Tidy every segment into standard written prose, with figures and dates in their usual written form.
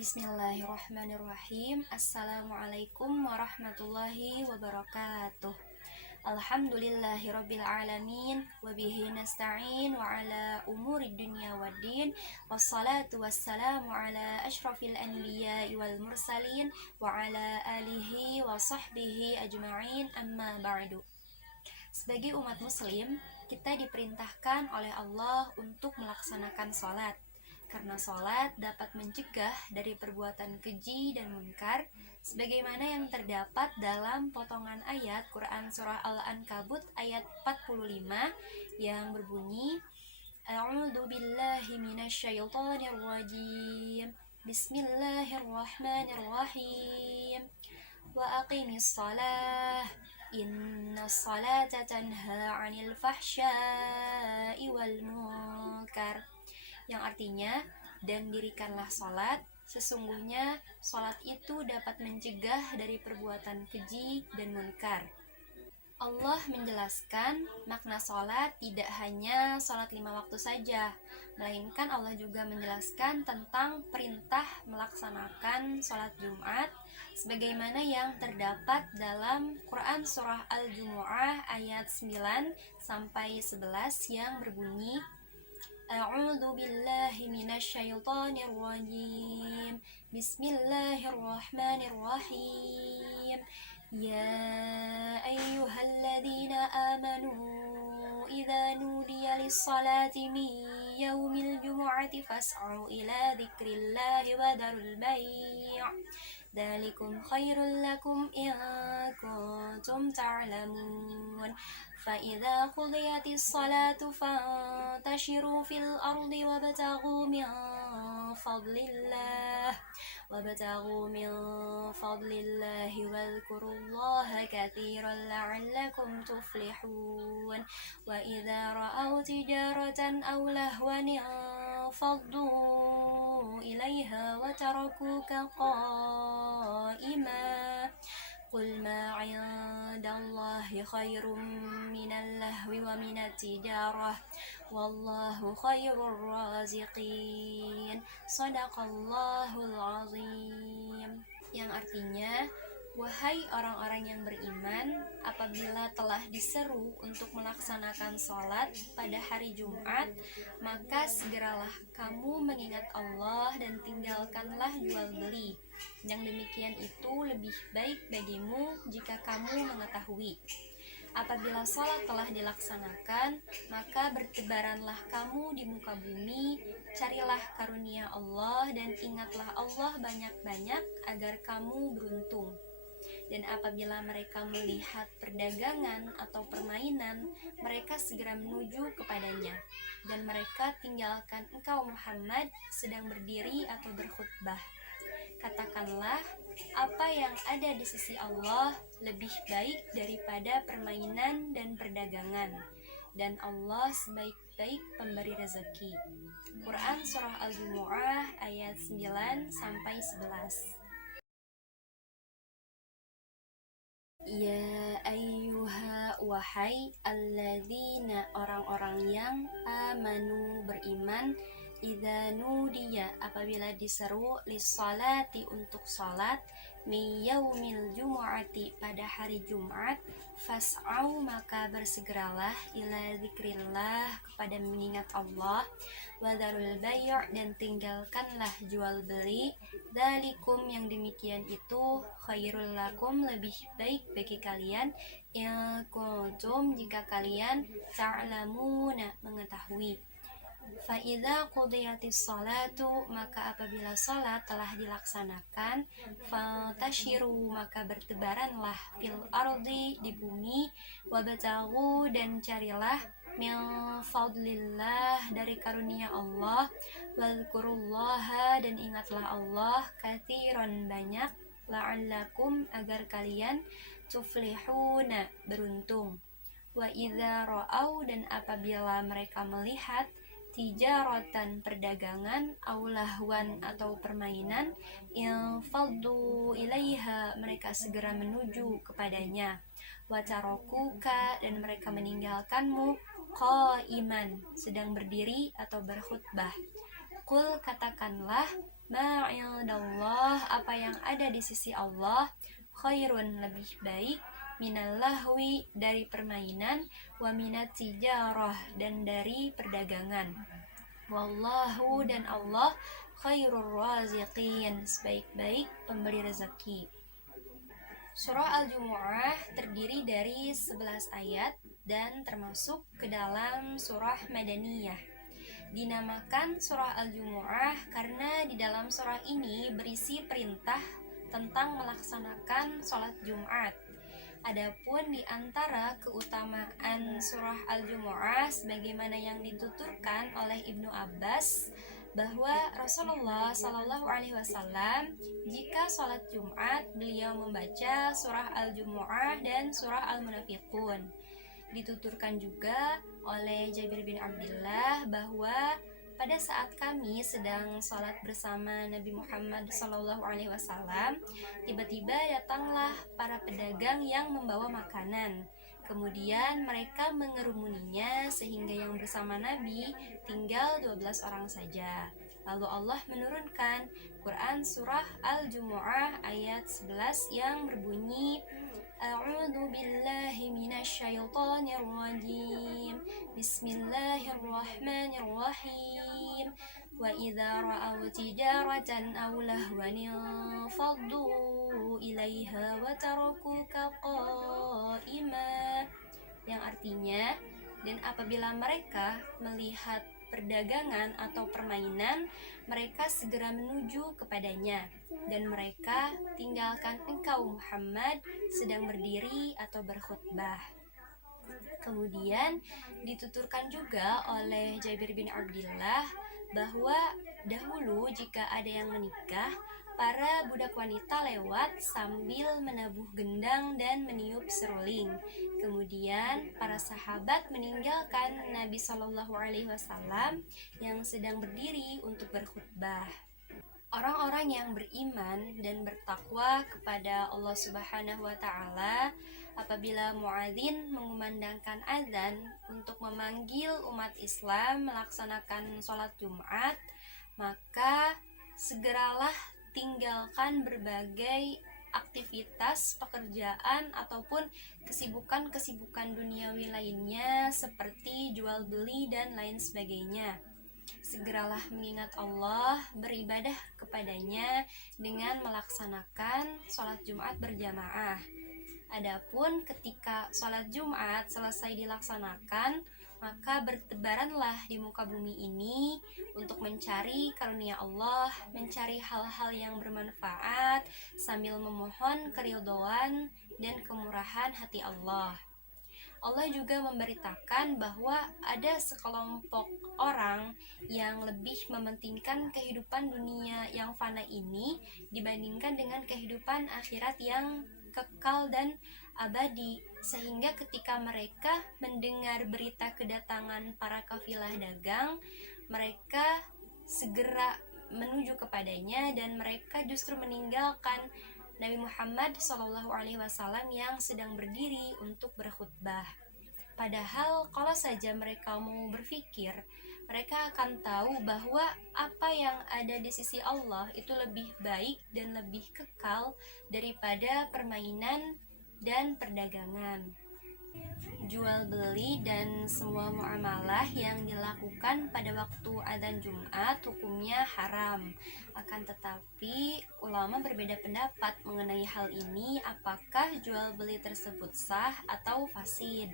Bismillahirrahmanirrahim. Assalamualaikum warahmatullahi wabarakatuh. Alhamdulillahirabbil alamin wa bihi nasta'in wa ala umuri dunya waddin wassalatu wassalamu ala asyrafil anbiya'i wal mursalin wa ala alihi wa sahbihi ajma'in, amma ba'du. Sebagai umat muslim, kita diperintahkan oleh Allah untuk melaksanakan sholat, karena sholat dapat mencegah dari perbuatan keji dan munkar, sebagaimana yang terdapat dalam potongan ayat Quran Surah Al-Ankabut ayat 45 yang berbunyi, A'udzu billahi minasyaitonir rajim. Bismillahirrahmanirrahim. Wa aqimis shalah. Innas salata tanha 'anil fahsya'i wal munkar. Yang artinya, dan dirikanlah sholat, sesungguhnya sholat itu dapat mencegah dari perbuatan keji dan munkar. Allah menjelaskan makna sholat tidak hanya sholat 5 waktu saja, melainkan Allah juga menjelaskan tentang perintah melaksanakan sholat Jumat, sebagaimana yang terdapat dalam Quran Surah Al-Jumu'ah ayat 9-11 yang berbunyi, A'udzu billahi minasyaitonir rajim. Bismillahirrahmanirrahim. Ya ayyuhalladzina amanu idza nudiya lis-salati min yaumil jumu'ati fas'au ila dzikrillahi wa dharul bai'. Dzalikum khairul lakum in kuntum ta'lamun. فإذا قضيت الصلاة فانتشروا في الأرض وابتغوا من فضل الله واذكروا الله كثيرا لعلكم تفلحون وإذا رأوا تجارة أو لهوا انفضوا إليها وتركوك قائما قل ما عند الله خير من اللهو ومن التجارة والله خير الرازقين Sadaqallahul azim. Yang artinya, wahai orang-orang yang beriman, apabila telah diseru untuk melaksanakan sholat pada hari Jumat, maka segeralah kamu mengingat Allah dan tinggalkanlah jual beli. Yang demikian itu lebih baik bagimu jika kamu mengetahui. Apabila sholat telah dilaksanakan, maka bertebaranlah kamu di muka bumi, carilah karunia Allah dan ingatlah Allah banyak-banyak agar kamu beruntung. Dan apabila mereka melihat perdagangan atau permainan, mereka segera menuju kepadanya. Dan mereka tinggalkan engkau Muhammad sedang berdiri atau berkhutbah. Katakanlah, apa yang ada di sisi Allah lebih baik daripada permainan dan perdagangan, dan Allah sebaik-baik pemberi rezeki. Quran Surah Al-Jumu'ah ayat 9-11. Ya ayyuha, wahai alladzina, orang-orang yang amanu beriman, idza nudiya, apabila diseru, lis-salati, untuk salat, mi yaumil jumu'ati, pada hari Jumat, fas'au, maka bersegeralah, ila dzikrillah, kepada mengingat Allah, wa dzarul bai', dan tinggalkanlah jual beli, dzalikum, yang demikian itu, khairul lakum, lebih baik bagi kalian, in kuntum, jika kalian ta'lamuna, mengetahui. Fa'idza qudiyatis salatu, maka apabila salat telah dilaksanakan, fantashiru, maka bertebaranlah, fil ardi, di bumi, wabtaghu, dan carilah, min fadlillah, dari karunia Allah, wadhkurullaha, dan ingatlah Allah, katsiran, banyak, la'allakum, agar kalian tuflihuna, beruntung. Wa idza ra'au, dan apabila mereka melihat, tijaratan, perdagangan, aulahwan, atau permainan, infaddu ilaiha, mereka segera menuju kepadanya, watarokuka, dan mereka meninggalkanmu, qaiman, sedang berdiri atau berkhutbah. Qul, katakanlah, ma indallah, apa yang ada di sisi Allah, khairun, lebih baik, minal lahwi, dari permainan, wa minat tijarah, dan dari perdagangan. Wallahu, dan Allah, khairur raziqin, sebaik-baik pemberi rezeki. Surah Al-Jumu'ah terdiri dari 11 ayat dan termasuk ke dalam surah Madaniyah. Dinamakan surah Al-Jumu'ah karena di dalam surah ini berisi perintah tentang melaksanakan sholat Jumat. Adapun di antara keutamaan surah Al-Jumu'ah sebagaimana yang dituturkan oleh Ibnu Abbas, bahwa Rasulullah Shallallahu Alaihi Wasallam jika sholat Jumat beliau membaca surah Al-Jumu'ah dan surah Al-Munafiqun. Dituturkan juga oleh Jabir bin Abdullah bahwa pada saat kami sedang sholat bersama Nabi Muhammad Shallallahu Alaihi Wasallam, tiba-tiba datanglah para pedagang yang membawa makanan. Kemudian mereka mengerumuninya sehingga yang bersama Nabi tinggal 12 orang saja. Lalu Allah menurunkan Quran surah Al-Jumu'ah ayat 11 yang berbunyi, A'udzu billahi minasyaitonir rajim. Bismillahirrahmanirrahim. Wa idza ra'aw tijaratan aw lahwan faddu ilaiha wa tarakuka qa'ima, yang artinya, dan apabila mereka melihat perdagangan atau permainan, mereka segera menuju kepadanya, dan mereka tinggalkan engkau Muhammad sedang berdiri atau berkhutbah. Kemudian dituturkan juga oleh Jabir bin Abdullah bahwa dahulu jika ada yang menikah, para budak wanita lewat sambil menabuh gendang dan meniup seruling. Kemudian para sahabat meninggalkan Nabi Shallallahu Alaihi Wasallam yang sedang berdiri untuk berkhutbah. Orang-orang yang beriman dan bertakwa kepada Allah Subhanahu wa Ta'ala, apabila muadzin mengumandangkan azan untuk memanggil umat Islam melaksanakan sholat Jumat, maka segeralah tinggalkan berbagai aktivitas pekerjaan ataupun kesibukan-kesibukan duniawi lainnya seperti jual beli dan lain sebagainya. Segeralah mengingat Allah, beribadah kepadanya dengan melaksanakan sholat Jumat berjamaah. Adapun ketika sholat Jumat selesai dilaksanakan, maka bertebaranlah di muka bumi ini untuk mencari karunia Allah, mencari hal-hal yang bermanfaat sambil memohon keridhaan dan kemurahan hati Allah. Allah juga memberitakan bahwa ada sekelompok orang yang lebih mementingkan kehidupan dunia yang fana ini dibandingkan dengan kehidupan akhirat yang kekal dan abadi, sehingga ketika mereka mendengar berita kedatangan para kafilah dagang, mereka segera menuju kepadanya dan mereka justru meninggalkan Nabi Muhammad SAW yang sedang berdiri untuk berkhutbah. Padahal kalau saja mereka mau berpikir, mereka akan tahu bahwa apa yang ada di sisi Allah itu lebih baik dan lebih kekal daripada permainan dan perdagangan. Jual beli dan semua muamalah yang dilakukan pada waktu adzan Jumat hukumnya haram. Akan tetapi ulama berbeda pendapat mengenai hal ini, apakah jual beli tersebut sah atau fasid.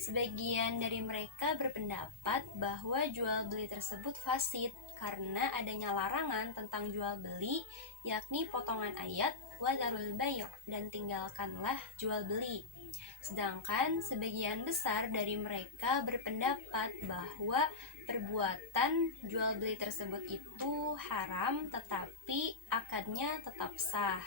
Sebagian dari mereka berpendapat bahwa jual beli tersebut fasid karena adanya larangan tentang jual beli, yakni potongan ayat wadharul bai' dan tinggalkanlah jual beli. Sedangkan sebagian besar dari mereka berpendapat bahwa perbuatan jual beli tersebut itu haram tetapi akadnya tetap sah.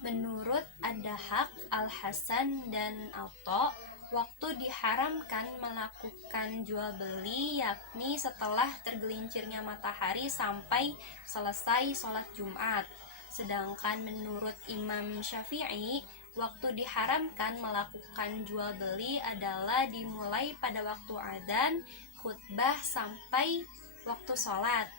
Menurut Ad-Dahhak, Al-Hasan dan Atha, waktu diharamkan melakukan jual beli yakni setelah tergelincirnya matahari sampai selesai sholat Jumat. Sedangkan menurut Imam Syafi'i, waktu diharamkan melakukan jual beli adalah dimulai pada waktu adzan, khutbah sampai waktu sholat.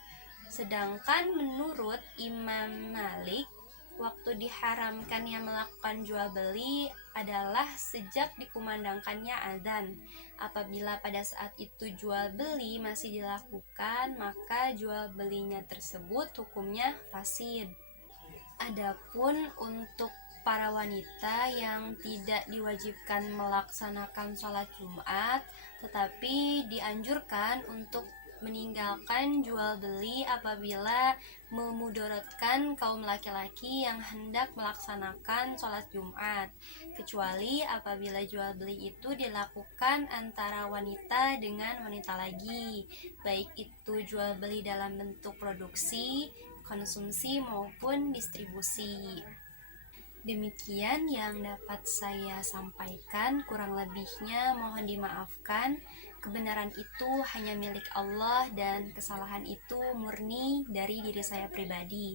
Sedangkan menurut Imam Malik, waktu diharamkannya melakukan jual beli adalah sejak dikumandangkannya azan. Apabila pada saat itu jual beli masih dilakukan, maka jual belinya tersebut hukumnya fasid. Adapun untuk para wanita yang tidak diwajibkan melaksanakan sholat Jumat, tetapi dianjurkan untuk meninggalkan jual beli apabila memudaratkan kaum laki-laki yang hendak melaksanakan sholat Jumat, kecuali apabila jual beli itu dilakukan antara wanita dengan wanita lagi, baik itu jual beli dalam bentuk produksi, konsumsi maupun distribusi. Demikian yang dapat saya sampaikan, kurang lebihnya mohon dimaafkan. Kebenaran itu hanya milik Allah dan kesalahan itu murni dari diri saya pribadi.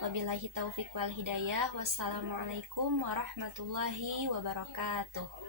Wabillahi taufik wal hidayah. Wassalamualaikum warahmatullahi wabarakatuh.